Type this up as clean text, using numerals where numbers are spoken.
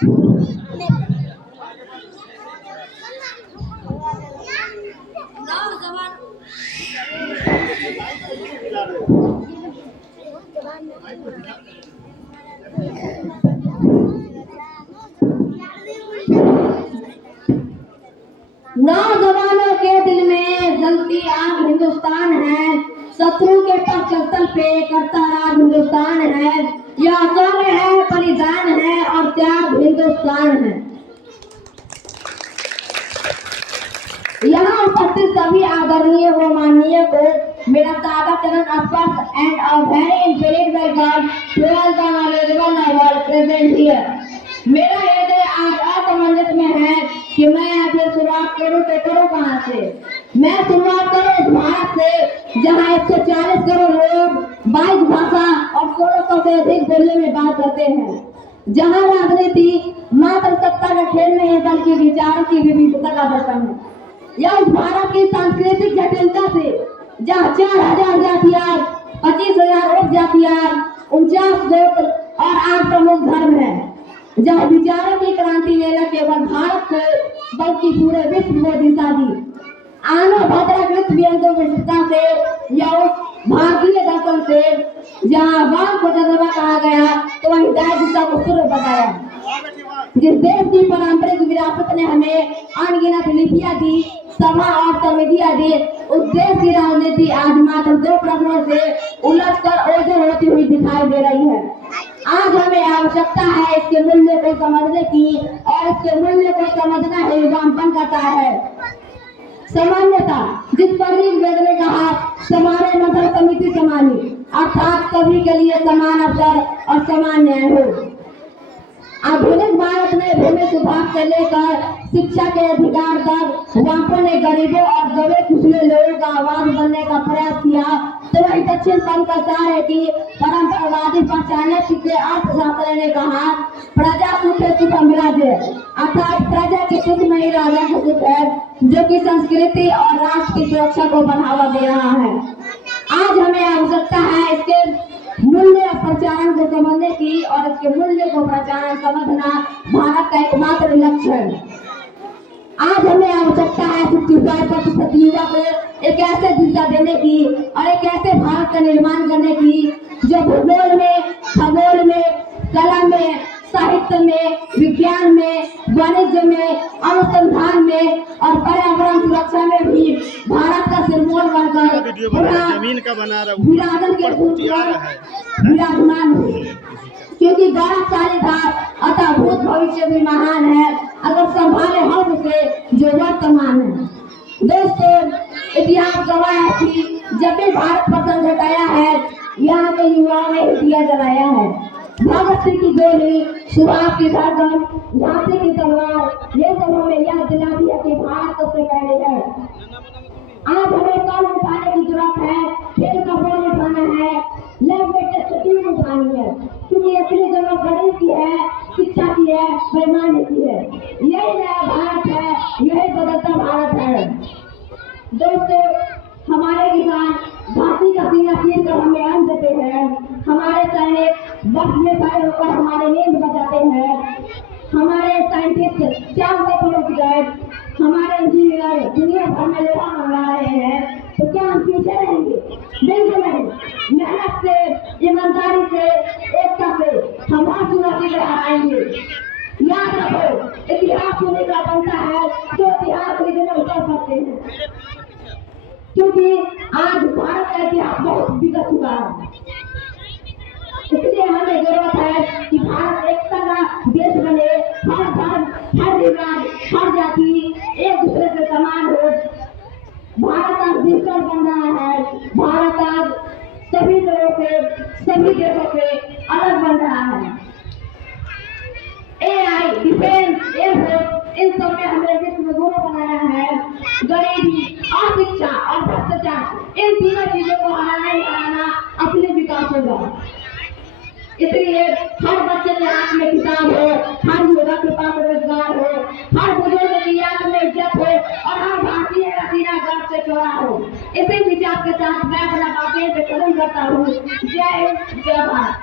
नौजवानों के दिल में जलती आग हिंदुस्तान है, शत्रु के पक्षस्थल पे करता राज हिंदुस्तान है। यह शौर्य है, बलिदान है और त्याग हिंदुस्तान है। यहाँ उपस्थित सभी आदरणीय व माननीय को मेरा सादा चरण स्पर्श and a very infinite welcome to all the knowledgeable award present here. मेरा हृदय आज असमंजस में है कि मैं फिर शुरुआत करूं तो करूं कहां से। मैं शुरुआत करूं इस भारत से जहां 140 करोड़ लोग 22 भाषा और 1600 से अधिक बोलने में बात करते हैं, जहां राजनीति मात्र सत्ता का खेल नहीं है बल्कि विचारों की विविधता का दर्पण है। यह इस भारत की सांस्कृतिक जटिलता से जहाँ 4000 जातियां, 25,000 उपजातियां, 49 गोत्र और 8 प्रमुख धर्म है, जहाँ विचारों की क्रांति ने न केवल भारत को बल्कि पूरे विश्व को दिशा दी। आनो भद्राकृत व्यंजों विशेषता से या उस भारतीय दर्शन से जहाँ वाम को जगह कहा गया तो वही हिदायत दिशा को सूर्य बताया। जिस देश की पारंपरिक विरासत ने हमें अनगिनत लिपियां दी, सभा और समितियां दी, उस देश की राजनीति आज मात्र 2 प्रश्नों से उलझकर ओझल होती हुई दिखाई दे रही है। आज हमें आवश्यकता है इसके मूल्य को समझने की और इसके मूल्य को समझना ही वामपन करता है। समानता, जिस पर ऋग्वेद ने कहा समाने मतलब समिति समानी, अर्थात सभी के लिए समान अवसर और समान न्याय हो। आधुनिक भारत में भूमि सुधार से लेकर शिक्षा के अधिकार तक वामपन ने गरीबों और दबे कुचले लोगों का आवाज बनने का प्रयास किया। तो वही दक्षिण पंथ का सार है कि परंपरावादी चाणक्य के अर्थशास्त्र ने कहा प्रजा सुख है सुख अमराज्य, अर्थात प्रजा के सुख में ही राजा का सुख है, जो कि संस्कृति और राष्ट्र की सुरक्षा को बढ़ावा दे रहा है। आज हमें आवश्यकता है इसके मूल्य प्रचारण को समझने की और इसके मूल्य को प्रचारण समझना भारत का एकमात्र लक्ष्य है। आज हमें आवश्यकता है 65% युवा को एक ऐसे दिशा देने की और एक ऐसे भारत का निर्माण करने की जो भूगोल में, खगोल में, कला में, साहित्य में, विज्ञान में, वाणिज्य में, अनुसंधान में और पर्यावरण सुरक्षा में भी भारत का सिरमौर बनकर जमीन का बना विराजन के विराजमान हो, क्योंकि गौरवशाली था अतः भूत भविष्य भी महान है अगर संभाले हम उसे जो वर्तमान है। दोस्तों, इतिहास गवाह है कि जब भी भारत पतन घटाया है यहाँ के युवाओं ने दिया जलाया है। भगत सिंह की गोली, सुभाष की धड़कन, झांसी की तलवार, ये सब हमें याद दिला दिया कि भारत सबसे पहले है। आज हमें कल उठाने की जरूरत है, खेल का बोल उठाना है, लैब में टेस्ट ट्यूब उठानी है, क्योंकि असली जरूरत गरीब की है, शिक्षा की है, पैमाने की है। यही नया भारत है, यही बदलता भारत है। दोस्तों, हमारे किसान घाटी का सीना चीर कर हमें अन्न देते हैं, हमारे सैनिक बस में खड़े होकर हमारे नींद बचाते हैं, हमारे साइंटिस्ट चांद पे पहुंच गए, हमारे इंजीनियर दुनिया भर में लोहा मंगा रहे हैं, तो क्या हम पीछे रहेंगे? बिल्कुल नहीं। मेहनत से, ईमानदारी से, एकता से हम हर चुनौती को हराएंगे। याद रखो, इतिहास होने का बनता है तो इतिहास लिखने उतर सकते हैं, क्योंकि आज भारत का इतिहास बहुत बिगड़ चुका है। इसलिए हमें जरूरत है कि भारत एकता का देश बने, हर धर्म, हर रिवाज, हर जाति एक दूसरे से समान हो। भारत आज डिजिटल बन रहा है, भारत आज सभी लोगों से, सभी देशों से अलग बन रहा है। AI, डिफेंस, एयरफोर्स, इन सब में हमें विश्व गुरु बनाना है। गरीबी, अशिक्षा और भ्रष्टाचार, इन तीनों चीजों को हराना ही हराना अपने विकास होगा। इसलिए हर बच्चे के हाथ में किताब हो, हर युवा के पास रोजगार हो, हर बुजुर्ग की याद में इज्जत हो और हर भारतीय का सीना गर्व से चौड़ा हो। इसी विचार के साथ मैं अपना बातें पे कदम करता हूँ। जय हिंद, जय भारत।